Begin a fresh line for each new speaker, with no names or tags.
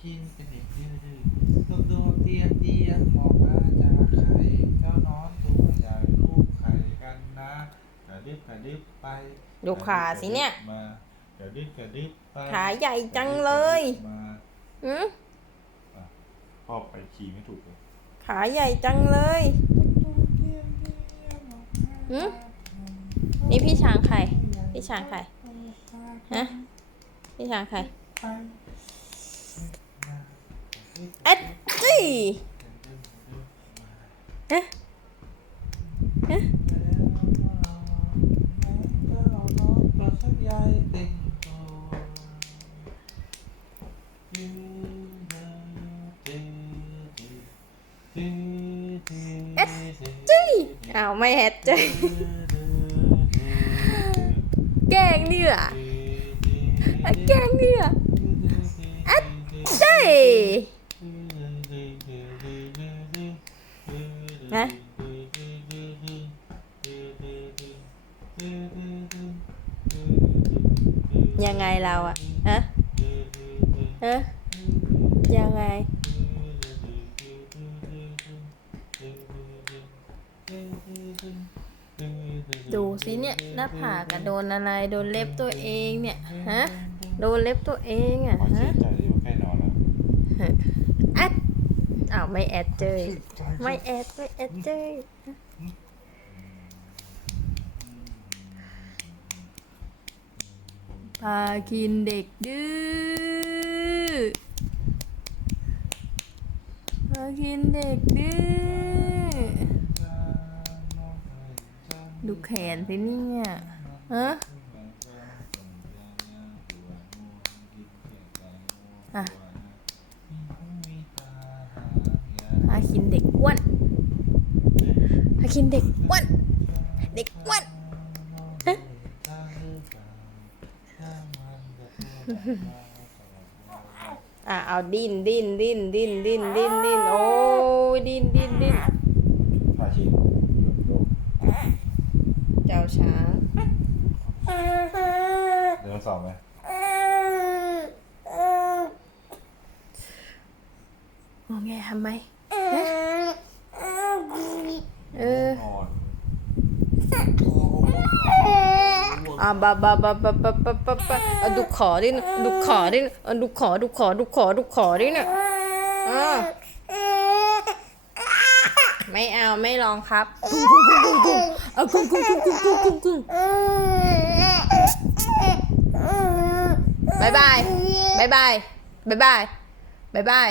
คินเป็นเด็กดื้อดื้อลูกดวงเตียนเตียนมองมาจากไข่เจ้านอนตัวใหญ่ลูกไข่กันนะกระดิบกระดิบไป
ดูขาสิเนี่ย
มากระดิบกระดิบไป
ขาใหญ่จังเลย
มา
หืม
พ่อไปขี่ไม่ถูกเลย
ขาใหญ่จังเลยหืมนี่พี่ช้างใครพี่ช้างใครฮะพี่ช้างใคร เอ็ดจี้เอ๊ะเอ๊ะจี้อ้าวไม่เอ็ดจี้แกล้งนี่อะแกล้งนี่อะเอ็ดจี้ นะยังไงเราอะฮะฮะยังไง ดูสิเนี่ยหน้าผากอะโดนอะไร โดนเล็บตัวเองเนี่ย ฮะ โดนเล็บตัวเองอะ
พ่อเสี
ฮะ
ยใจอยู่แค่นอนแล้ว
แอดอ้าว ไม่แอดเจยไม่แอดไม่แอดเจยพาคินเด็กดื้อพาคินเด็กดื้อดูแขนสิเนี่ยฮะอะพา คินเด็กอ้วนพาคินเด็กอ้วนเด็กอ้วนฮะอะเอาดิ้นดิ้นดิ้นดิ้นดิ้นดิ้นดิ้นโอ้ยดิ้นดิ้นดิ้น
พาชิน
เจ้าช้าง
เดี๋ยวสอบไหม
งอแงทำไมฮะ เออ
นอน
อะบาบาบาบาบาบาบาบาอะดูขอดินดูขอดินดูขอดูขอดูขอดูขอดินะอะไม่เอาไม่ลองครับกุ้งกุ้งกุ้งกุ้งกุ้งอะกุ้งกุ้งกุ้งกุ้งกุ้งกุ้งกุ้งบายบายบายบายบายบายบายบาย